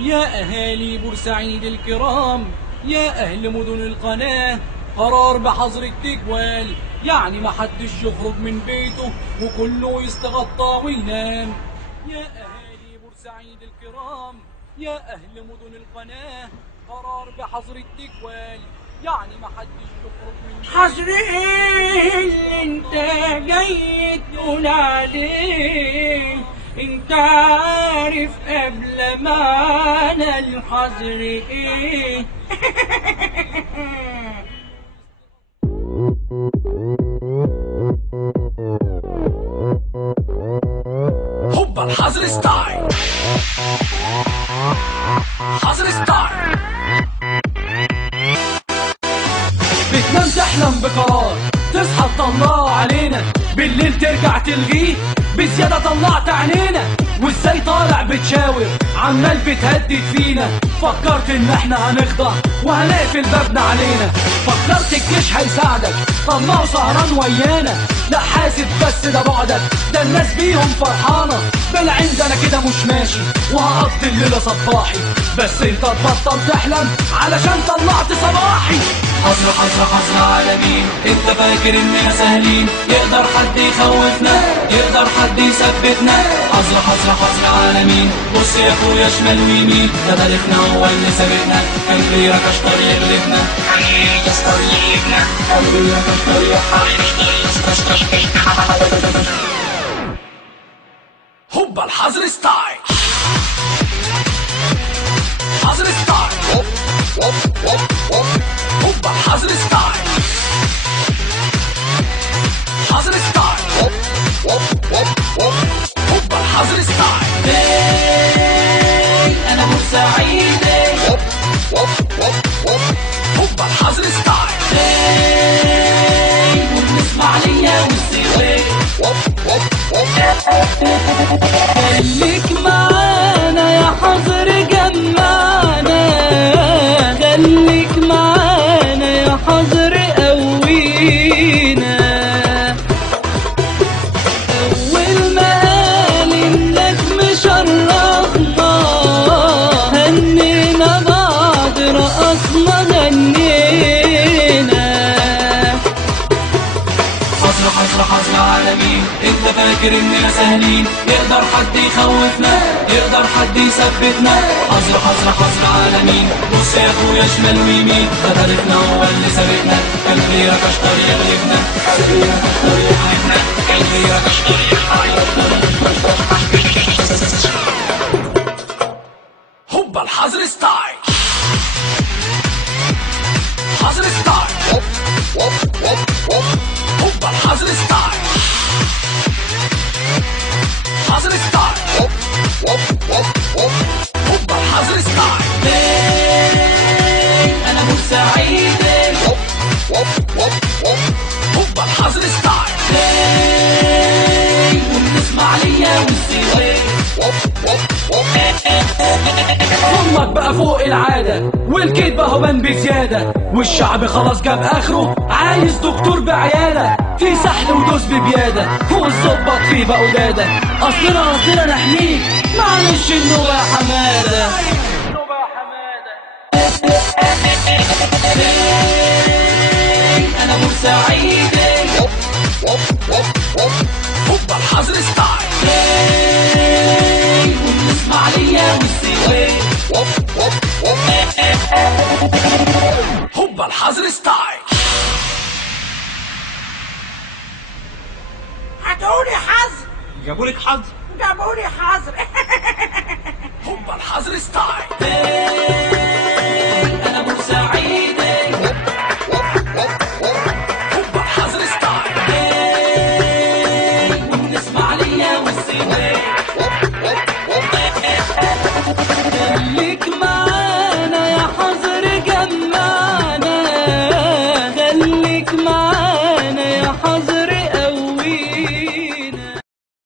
يا أهالي بورسعيد الكرام، يا أهل مدن القناة، قرار بحظر التجوال، يعني محدش يخرج من بيته وكله يستغطى وينام. يا أهالي بورسعيد الكرام، يا أهل مدن القناة، قرار بحظر التجوال، يعني محدش يخرج من بيته. حظر ايه اللي انت جاي تقول عليه؟ انت عارف قبل معنى الحظر ايه؟ هوبا الحظر ستايل، حظر ستايل. بتنام تحلم بقرار، تصحى تطلعه علينا، بالليل ترجع تلغيه، بزيادة طلعت عينينا، وازاي طالع بتشاور عمال بتهدد فينا. فكرت ان احنا هنخضع وهنقفل بابنا علينا، فكرت الجيش هيساعدك طلعوا سهران ويانا. لا حاسب بس ده بعدك، ده الناس بيهم فرحانة. بالعين ده انا كده مش ماشي وهقضي الليلة صباحي، بس انت تبطل تحلم علشان طلعت صباحي. حظر حظر حظر على مين؟ انت فاكر اننا سهلين؟ يقدر حد يخوفنا؟ يقدر حد يثبتنا؟ حظر حظر حظر على مين؟ بص يا اخويا شمال ويمين، ده تاريخنا هو اللي سابقنا، كان غيرك اشطر يغلبنا، كان غيرك اشطر يغلبنا، كان غيرك اشطر يغلبنا. هوبا الحظر ستايل، حظر ستايل. هوبا الحظر ستايل، حظر ستايل. هوبا الحظر ستايل. انا بورسعيدي. هوبا الحظر ستايل. والاسماعيلية والسويس. خليك معانا يا حظر جمعنا، خليك معانا يا حظر قوينا. أول ما قال إنك مشرفنا، هنينا بعض رقصنا غنينا. حظر حظر حظر على مين؟ انت فاكر اننا سهلين؟ يقدر حد يخوفنا؟ يقدر حد يثبتنا؟ حظر حظر حظر على مين؟ بص يا اخويا شمال ويمين، ده تاريخنا هو اللي سابقنا، كان غيرك اشطر يغلبنا، كان غيرك اشطر يغلبنا، كان غيرك اشطر يغلبنا. هوبا الحظر ستايل، حظر ستايل. هوبا الحظر ستايل، حظر ستايل. هوبا الحظر ستايل. انا بورسعيدي. هوبا الحظر ستايل. والاسماعيلية والسويس. ظلمك بقى فوق العادة، والكذب اهو بان بزيادة، والشعب خلاص جاب اخره عايز دكتور بعيادة. في سحل ودوس ببيادة، والظباط فيه بقوا دادة. اصلنا نحميك، معلش النوبة يا حمادة. انا بورسعيدي. هوبا الحظر ستايل. والاسماعيلية والسويس. هوبا الحظر ستايل. هتقولي حظر؟ جابولك حظر. جابولي حظر. هوبا الحظر ستايل.